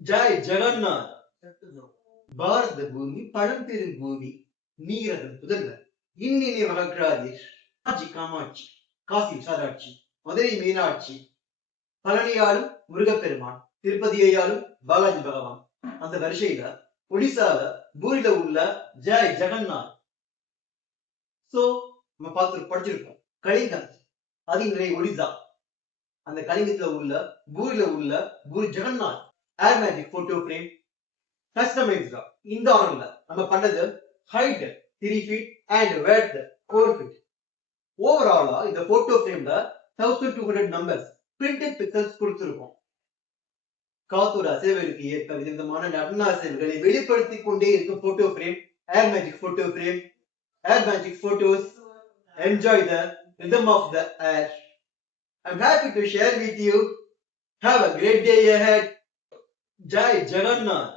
Joy Jagannath. பாரத பூமி பழம்பெரும் பூமி, நீரதன் புதல்வர், இன்னிலே வளர்க்கிறாதீர். காஞ்சி காமாட்சி, காசி விசாலாட்சி, மதுரை மீனாட்சி, பழனியாலும் முருகப்பெருமான், திருப்பதியாலும் பாலாஜி பகவான். அந்த வரிசையில ஒடிசால பூரியில உள்ள ஜாய் ஜெகநாத். சோ நம்ம படிச்சிருக்கோம் கலிங்கம், அது இன்றைய ஒடிசா. அந்த கலிங்கத்துல உள்ள பூரி ஜெகநாத் ஏர் மேஜிக் போட்டோ ஃப்ரேம் கஸ்டமைஸ்டா இந்த ஆர்டர்ல நம்ம பண்ணது height 3 feet and width 4 feet. ஓவராலா இந்த போட்டோ ஃப்ரேம்ல 1200 நம்பர்ஸ் பிரிண்டட் பிக்சல்ஸ் கொடுத்திருக்கோம். காத்தோட அசைவுகளுக்கு ஏற்ப விதவிதமான நடன அசைவுகளை வெளிப்படுத்திக் கொண்டே இருக்கும் photo frame air magic photo frame. Air magic photos, enjoy the rhythm of the air. I'm happy to share with you. Have a great day ahead. Jai Jagannath.